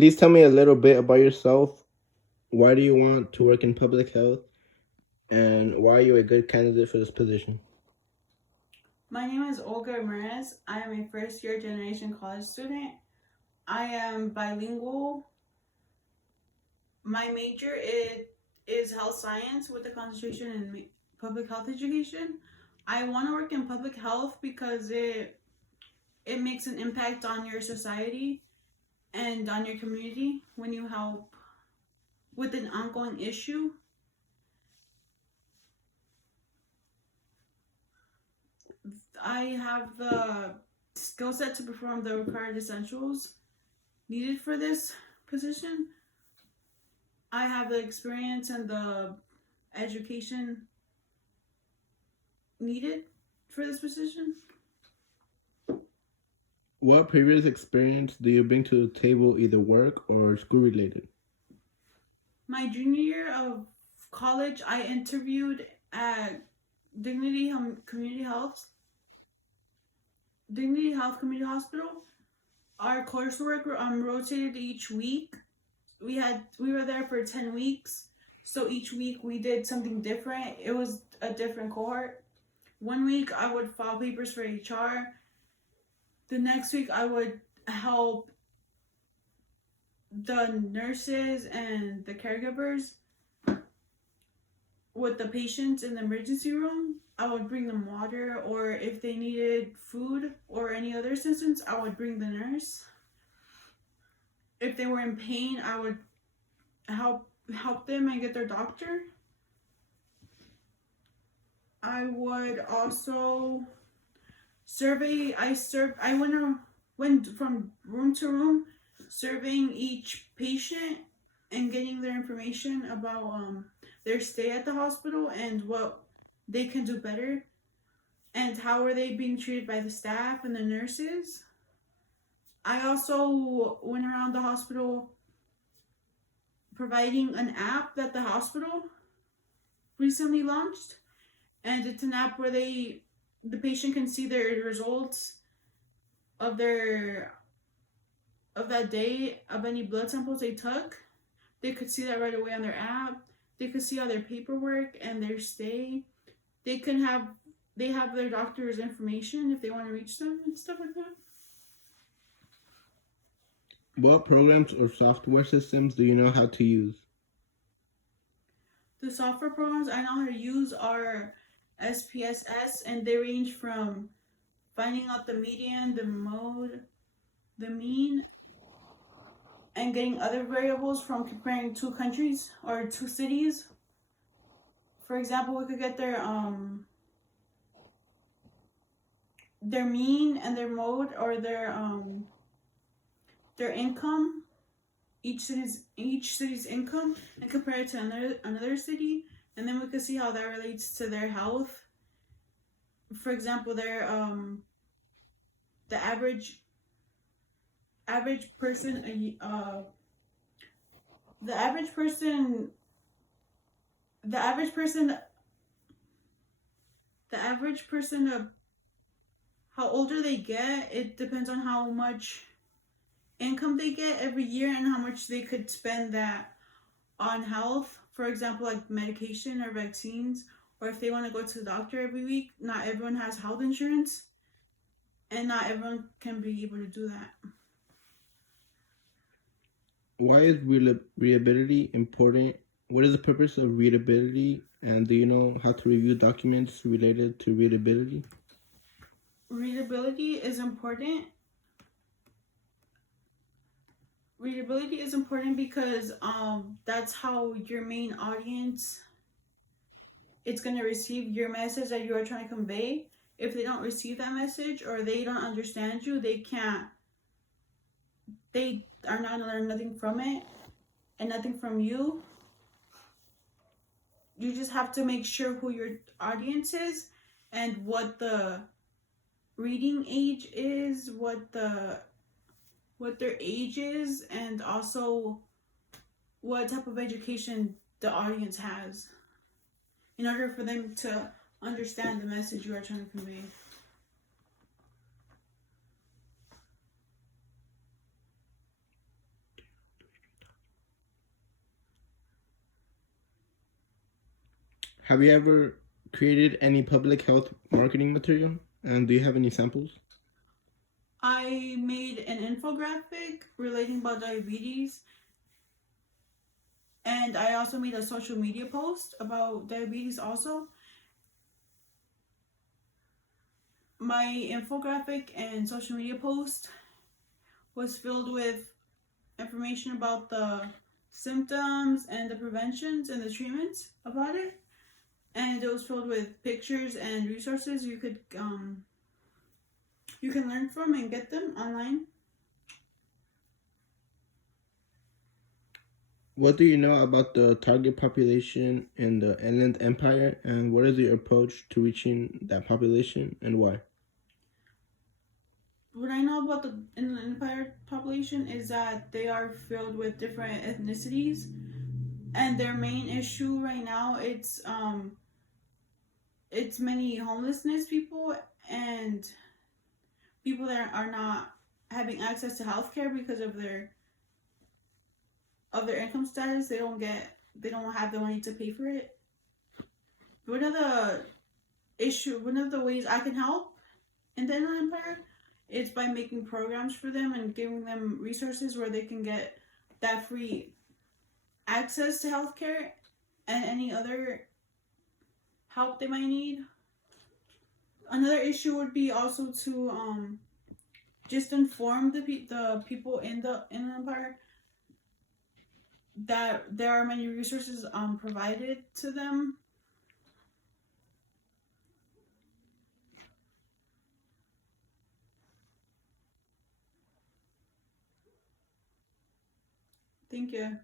Please tell me a little bit about yourself. Why do you want to work in public health? And why are you a good candidate for this position? My name is Olga Ramirez. I am a first year generation college student. I am bilingual. My major is health science with a concentration in public health education. I want to work in public health because it makes an impact on your society and on your community when you help with an ongoing issue. I have the skill set to perform the required essentials needed for this position. I have the experience and the education needed for this position. What previous experience do you bring to the table, either work or school related? My junior year of college, I interviewed at Dignity Community Health, Dignity Health Community Hospital. Our coursework rotated each week. We were there for 10 weeks, so each week we did something different. It was a different cohort. One week I would file papers for HR. The next week I would help the nurses and the caregivers with the patients in the emergency room. I would bring them water, or if they needed food or any other assistance, I would bring the nurse. If they were in pain, I would help them and get their doctor. I would also survey. I went from room to room, surveying each patient and getting their information about their stay at the hospital and what they can do better, and how are they being treated by the staff and the nurses. I also went around the hospital providing an app that the hospital recently launched, and it's an app where the patient can see their results of their of that day, of any blood samples they took. They could see that right away on their app. They could see all their paperwork and their stay. They can have they have their doctor's information if they want to reach them and stuff like that. What programs or software systems do you know how to use? The software programs I know how to use are SPSS, and they range from finding out the median, the mode, the mean, and getting other variables from comparing two countries or two cities. For example, we could get their mean and their mode, or their income, each city's income, and compare it to another city, and then we could see how that relates to their health. For example, the average person the average person the average person the average person how older they get, it depends on how much income they get every year and how much they could spend that on health. For example, like medication or vaccines, or if they want to go to the doctor every week. Not everyone has health insurance, and not everyone can be able to do that. Why is readability important? What is the purpose of readability? And do you know how to review documents related to readability? Readability is important. Readability is important because that's how your main audience it's going to receive your message that you are trying to convey. If they don't receive that message, or they don't understand you, they are not learning nothing from it and nothing from you. You just have to make sure who your audience is and what the reading age is, what their age is, and also what type of education the audience has, in order for them to understand the message you are trying to convey. Have you ever created any public health marketing material? And do you have any samples? I made an infographic relating about diabetes, and I also made a social media post about diabetes also. My infographic and social media post was filled with information about the symptoms and the preventions and the treatments about it, and it was filled with pictures and resources you can learn from and get them online. What do you know about the target population in the Inland Empire, and what is your approach to reaching that population and why? What I know about the Inland Empire population is that they are filled with different ethnicities, and their main issue right now it's many homelessness people and people that are not having access to healthcare because of their income status. They don't have the money to pay for it. One of the ways I can help in the Inland Empire is by making programs for them and giving them resources where they can get that free access to healthcare and any other help they might need. Another issue would be also to just inform the people in the Inland Empire that there are many resources provided to them. Thank you.